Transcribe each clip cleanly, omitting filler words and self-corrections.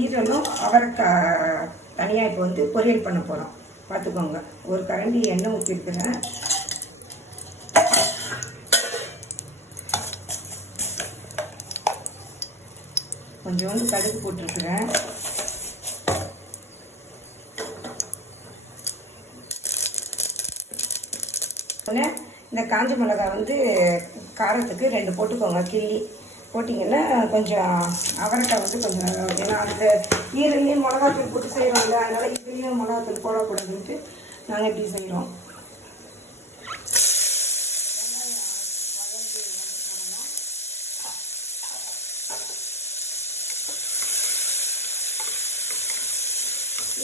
ஈரலும் அவரைக்காய் தனியாக இப்போ வந்து பொரியல் பண்ண போகிறோம். பார்த்துக்கோங்க. ஒரு கரண்டி எண்ணெய் ஊற்றிருக்கிறேன். கொஞ்சோண்டு கடுகு போட்டிருக்கிறேன். இந்த காஞ்ச மிளகாய் வந்து காரத்துக்கு 2 போட்டுக்கோங்க. கிள்ளி போட்டிங்கன்னா கொஞ்சம் அவரைக்காய் வந்து கொஞ்சம், ஏன்னா அந்த ஈரலையும் மிளகாத்தூள் போட்டு செய்கிறோம்ல, அதனால் இதுலேயும் மிளகாத்தூள் போடக்கூடாதுன்ட்டு நாங்கள் இப்படி செய்கிறோம்.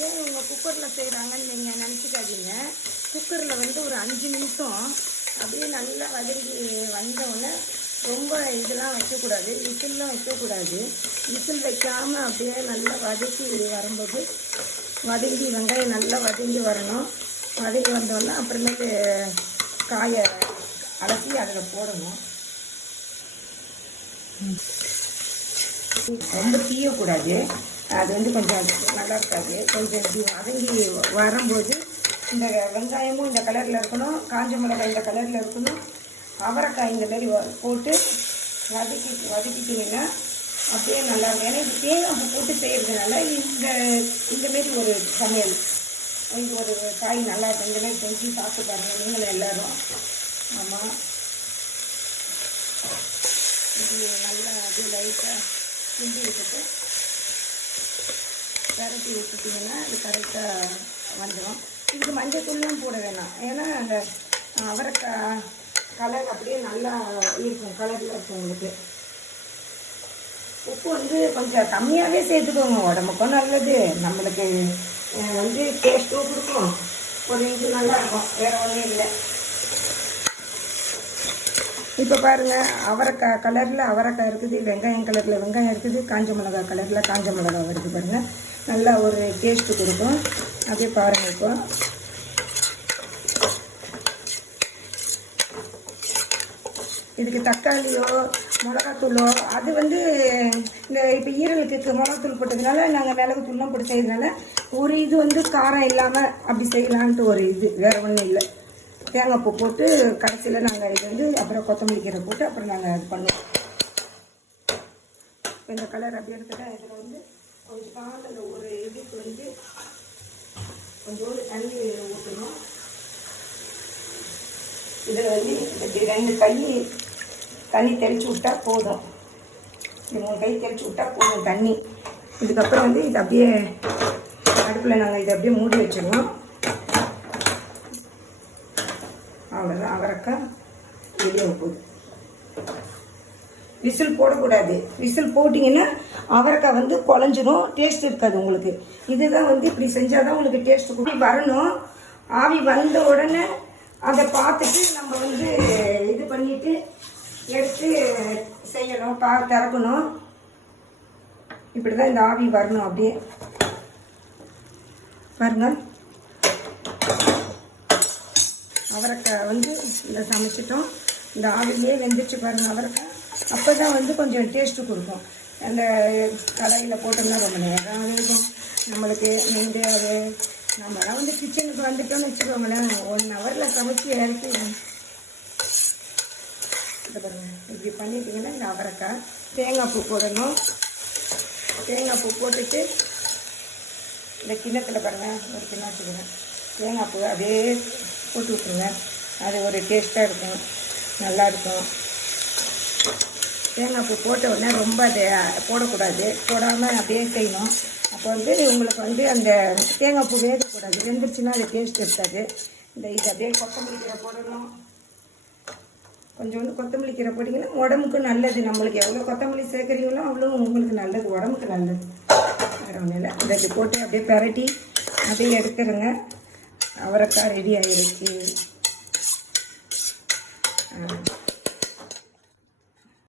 ஏன் இவங்க குக்கரில் செய்கிறாங்கன்னு நீங்கள் நினச்சிக்காதீங்க. குக்கரில் வந்து ஒரு 5 நிமிஷம் அப்படியே நல்லா வதங்கி வந்தோடனே ரொம்ப இதெல்லாம் வைக்கக்கூடாது, விசில்லாம் வைக்கக்கூடாது. விசில் வைக்காமல் அப்படியே நல்லா வதக்கி வரும்போது வதங்கி வெங்காயம் நல்லா வதங்கி வரணும். வதங்கி வந்தோடனே அப்புறமேட்டு காயை அலசி அதில் போடணும். ரொம்ப தீயக்கூடாது, அது வந்து கொஞ்சம் நல்லா இருக்காது. கொஞ்சம் இப்படி வதங்கி வரும்போது இந்த வெங்காயமும் இந்த கலரில் இருக்கணும், காஞ்ச மிளகாய் இந்த கலரில் இருக்கணும், அவரைக்காய் இந்த மாதிரி போட்டு வதக்கிட்டிங்கன்னா அப்படியே நல்லா இருக்கும். ஏன்னா இது தேங்காய் போட்டு செய்கிறதுனால இந்தமாரி ஒரு சமையல், இது ஒரு காய் நல்லா இருக்கும். இந்த மாதிரி செஞ்சு சாப்பிட்டு பாருங்கள் நீங்களும் எல்லோரும். ஆமாம், இது நல்லா அப்படியே லைட்டாக கிண்டி விட்டுட்டு பரட்டி விட்டுட்டிங்கன்னா அது கரெக்டாக வந்துடும். இதுக்கு மஞ்சள் தூள்லாம் போட வேணாம், ஏன்னா அந்த அவரைக்காய் கலர் அப்படியே நல்லா இருக்கும், கலரில் இருக்கும். உங்களுக்கு உப்பு வந்து கொஞ்சம் கம்மியாகவே சேர்த்துக்கோங்க, உடம்புக்கும் நல்லது, நம்மளுக்கு வந்து டேஸ்ட்டும் கொடுக்கும், ஒரு இது நல்லா இருக்கும், வேறு ஒன்றும் இல்லை. இப்போ பாருங்கள், அவரைக்காய் கலரில் அவரைக்காய் இருக்குது, வெங்காயம் கலரில் வெங்காயம் இருக்குது, காஞ்ச மிளகாய் கலரில் காஞ்ச மிளகாய் வருது பாருங்கள், நல்லா ஒரு டேஸ்ட்டு கொடுக்கும். அப்படியே பாருங்கள். இப்போ இதுக்கு தக்காளியோ மிளகாத்தூளோ அது வந்து இந்த இப்போ ஈரலுக்கு மிளகாத்தூள் போட்டதுனால நாங்கள் மிளகுத்தூள்லாம் போட்டு செய்யறதுனால ஒரு இது வந்து காரம் இல்லாமல் அப்படி செய்யலான்ட்டு ஒரு இது, வேறு ஒன்றும் இல்லை. தேங்காய் பூ போட்டு கடைசியில் நாங்கள் இது வந்து அப்புறம் கொத்தமல்லி கீரை போட்டு அப்புறம் நாங்கள் இது பண்ணுவோம். இப்போ இந்த கலர் அப்படி எடுத்துட்டா இதில் வந்து கொஞ்சம் காலில் ஒரு இதுக்கு வந்து கொஞ்சோண்டு தண்ணி ஊற்றணும். இதில் வந்து 2 கை தண்ணி தெளித்து விட்டால் போதும், 3 கை தெளித்து விட்டால் போதும் தண்ணி. இதுக்கப்புறம் வந்து இது அப்படியே அடுப்பில் நாங்கள் இதை அப்படியே மூடி வச்சிடுவோம். அவ்வளோதான், அவரைக்காய் வெளியே போகுது. விசில் போடக்கூடாது, விசில் போட்டிங்கன்னா அவரைக்காய் வந்து குழஞ்சிரும், டேஸ்ட் இருக்காது உங்களுக்கு. இதுதான் வந்து இப்படி செஞ்சால் தான் உங்களுக்கு டேஸ்ட்டு கூட்டி வரணும். ஆவி வந்த உடனே அதை பார்த்துட்டு நம்ம வந்து இது பண்ணிவிட்டு எடுத்து செய்யணும், திறக்கணும். இப்படி தான் இந்த ஆவி வரணும். அப்படியே பாருங்கள், அவரைக்காய் வந்து இந்த சமைச்சிட்டோம், இந்த ஆவிலே வெந்துச்சு பாருங்கள் அவரைக்காய். அப்போ தான் வந்து கொஞ்சம் டேஸ்ட்டு கொடுக்கும். அந்த கடாயில் போட்டோம்னா ரொம்ப நேரம் இருக்கும் நம்மளுக்கு. நீங்கள் அது நம்மளாம் வந்து கிச்சனுக்கு வந்துட்டோம்னு வச்சுக்கோங்களேன், 1 ஹவரில் சமைச்சி இறக்கி இதை பாருங்கள். இப்படி பண்ணிட்டீங்கன்னா இந்த அவரைக்காய் தேங்காய் பூ போடணும். தேங்காய் பூ போட்டுட்டு இந்த கிண்ணத்தில் பாருங்கள், ஒரு கிண்ணம் வச்சுக்கிறேன், தேங்காய் பூ அப்படியே போட்டு விட்ருங்க. அது ஒரு டேஸ்ட்டாக இருக்கும், நல்லாயிருக்கும். தேங்காய் பூ போட்ட உடனே ரொம்ப அதை போடக்கூடாது, போடாமல் அப்படியே செய்யணும். அப்போ வந்து உங்களுக்கு வந்து அந்த தேங்காய் பூ வேகக்கூடாது, வெந்துருச்சுன்னா அது டேஸ்ட் இருக்காது. இந்த இது அப்படியே கொத்தமல்லி கீரை போடணும். கொஞ்சோண்டு கொத்தமல்லி கீரை போட்டிங்கன்னா உடம்புக்கு நல்லது. நம்மளுக்கு எவ்வளோ கொத்தமல்லி சேர்க்குறீங்களோ அவ்வளோ உங்களுக்கு நல்லது, உடம்புக்கு நல்லது. வேறு ஒன்றும் இல்லை. இந்த இது போட்டு அப்படியே பரட்டி அப்படியே எடுத்துருங்க. அவரைக்காய் ரெடி ஆகிடுச்சு.